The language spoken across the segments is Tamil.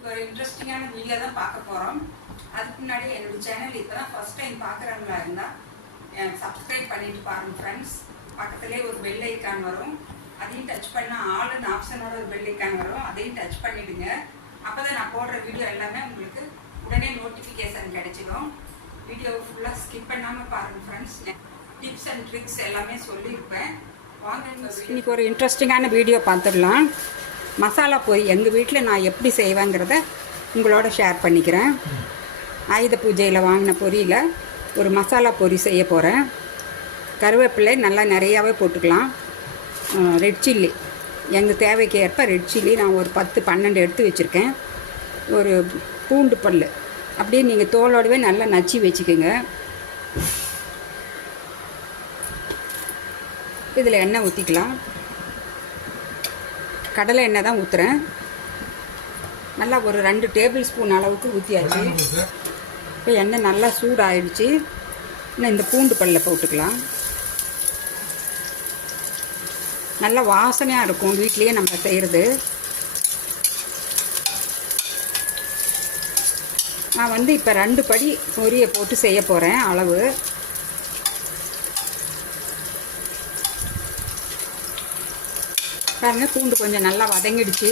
இன்னைக்கு ஒரு இன்ட்ரெஸ்டிங்கான வீடியோ தான் பார்க்க போகிறோம். அதுக்கு முன்னாடி என்னோட சேனல் இப்போ தான் ஃபர்ஸ்ட் டைம் பார்க்குறவங்களா இருந்தால் சப்ஸ்கிரைப் பண்ணிட்டு பாருங்கள் ஃப்ரெண்ட்ஸ். பக்கத்துலேயே ஒரு பெல் ஐக்கான் வரும், அதையும் டச் பண்ணால் ஆளுன்னு ஆப்ஷனோட ஒரு பெல் ஐக்கான் வரும், அதையும் டச் பண்ணிவிடுங்க. அப்போ தான் நான் போடுற வீடியோ எல்லாமே உங்களுக்கு உடனே நோட்டிஃபிகேஷன் கிடைச்சிடும். வீடியோவை ஃபுல்லாக ஸ்கிப் பண்ணாமல் பாருங்கள் ஃப்ரெண்ட்ஸ். டிப்ஸ் அண்ட் ட்ரிக்ஸ் எல்லாமே சொல்லியிருப்பேன். வாங்க இன்னைக்கு ஒரு இன்ட்ரெஸ்டிங்கான வீடியோ பார்த்துடலாம். மசாலா பொரி எங்கள் வீட்டில் நான் எப்படி செய்வேங்கிறத உங்களோட ஷேர் பண்ணிக்கிறேன். ஆயுத பூஜையில் வாங்கின பொரியில் ஒரு மசாலா பொரி செய்ய போகிறேன். கருவேப்பிலை நல்லா நிறையாவே போட்டுக்கலாம். ரெட் சில்லி எங்கள் தேவைக்கு ஏற்ப ரெட் சில்லி நான் ஒரு 10-12 எடுத்து வச்சுருக்கேன். ஒரு பூண்டு பல் அப்படியே நீங்கள் தோலோடவே நல்லா நச்சு வச்சுக்கோங்க. இதில் எண்ணெய் ஊற்றிக்கலாம். கடலை எண்ணெய் தான் ஊற்றுறேன். நல்லா ஒரு 2 டேபிள் ஸ்பூன் அளவுக்கு ஊற்றியாச்சு. இப்போ எண்ணெய் நல்லா சூடாகிடுச்சு. இன்னும் இந்த பூண்டு பல்ல போட்டுக்கலாம். நல்லா வாசனையாக இருக்கும் வீட்லேயே நம்ம செய்கிறது. நான் இப்போ 2 படி பொரியை போட்டு செய்ய போகிறேன். அளவு பாருங்க, பூண்டு கொஞ்சம் நல்லா வதங்கிடுச்சு.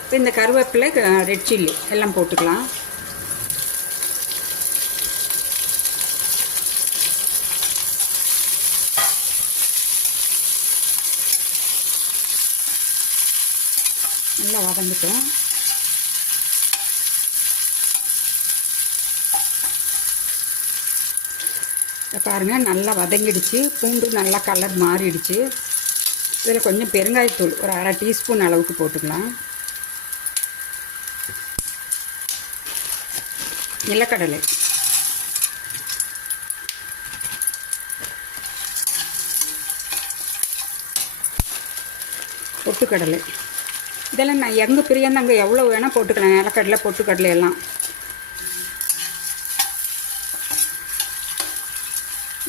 இப்போ இந்த கருவேப்பிலை ரெட் சில்லி எல்லாம் போட்டுக்கலாம். நல்லா வதங்கிட்டோம். பாருங்கள், நல்லா வதங்கிடுச்சு. பூண்டு நல்லா கலர் மாறிடுச்சு. இதில் கொஞ்சம் பெருங்காயத்தூள் ஒரு 1/2 டீஸ்பூன் அளவுக்கு போட்டுக்கலாம். நிலக்கடலை, பொட்டுக்கடலை, இதெல்லாம் நான் எங்கே பிரியந்தாங்க எவ்வளோ வேணால் போட்டுக்கலாம். நிலக்கடலை பொட்டுக்கடலை எல்லாம்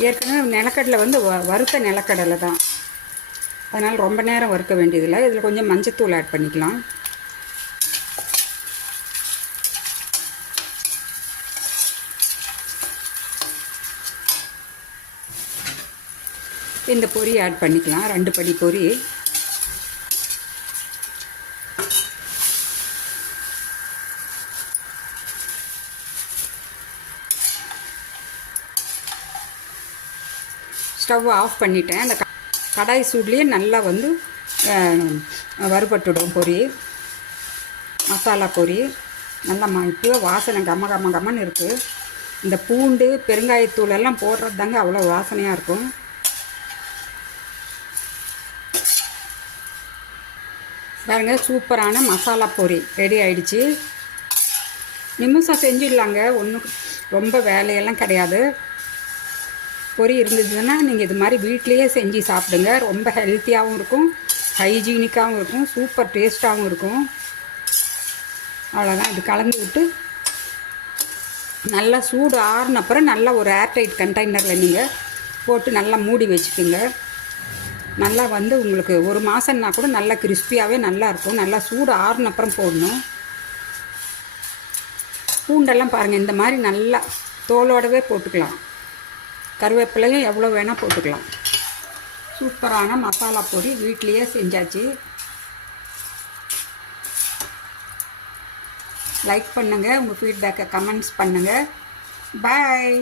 ஏற்கனவே நிலக்கடலை வறுத்த நிலக்கடலை தான், அதனால் ரொம்ப நேரம் வறுக்க வேண்டியதில்லை. இதில் கொஞ்சம் மஞ்சத்தூள் ஆட் பண்ணிக்கலாம். இந்த பொரி ஆட் பண்ணிக்கலாம். 2 படி பொரி. ஸ்டவ் ஆஃப் பண்ணிட்டேன். அந்த கடாய் சூட்லேயே நல்லா வறுபட்டுடும் பொரி. மசாலா பொரி நல்லா இப்போ வாசனை கம்மன்னு இருக்குது. இந்த பூண்டு பெருங்காயத்தூள் எல்லாம் போடுறது தாங்க அவ்வளோ வாசனையாக இருக்கும். பாருங்க, சூப்பரான மசாலா பொரி ரெடி ஆயிடுச்சு. நிமிஷம் செஞ்சிடலாங்க, ஒன்றும் ரொம்ப வேலையெல்லாம் கிடையாது. பொரி இருந்ததுன்னா நீங்கள் இது மாதிரி வீட்லேயே செஞ்சு சாப்பிடுங்க. ரொம்ப ஹெல்த்தியாகவும் இருக்கும், ஹைஜீனிக்காகவும் இருக்கும், சூப்பர் டேஸ்ட்டாகவும் இருக்கும். அவ்வளோதான். இது கலந்து விட்டு நல்லா சூடு ஆறுனப்புறம் நல்லா ஒரு ஏர்டைட் கண்டெய்னரில் நீங்கள் போட்டு நல்லா மூடி வச்சுக்கோங்க. நல்லா உங்களுக்கு 1 மாதம்னா கூட நல்லா கிறிஸ்பியாகவே நல்லாயிருக்கும். நல்லா சூடு ஆறுனப்புறம் போடணும். பூண்டெல்லாம் பாருங்கள், இந்த மாதிரி நல்லா தோலோடவே போட்டுக்கலாம். கருவேப்பிலையும் எவ்வளோ வேணால் போட்டுக்கலாம். சூப்பரான மசாலா பொரி வீட்லேயே செஞ்சாச்சு. லைக் பண்ணுங்கள், உங்கள் ஃபீட்பேக்கை கமெண்ட்ஸ் பண்ணுங்கள். பாய்.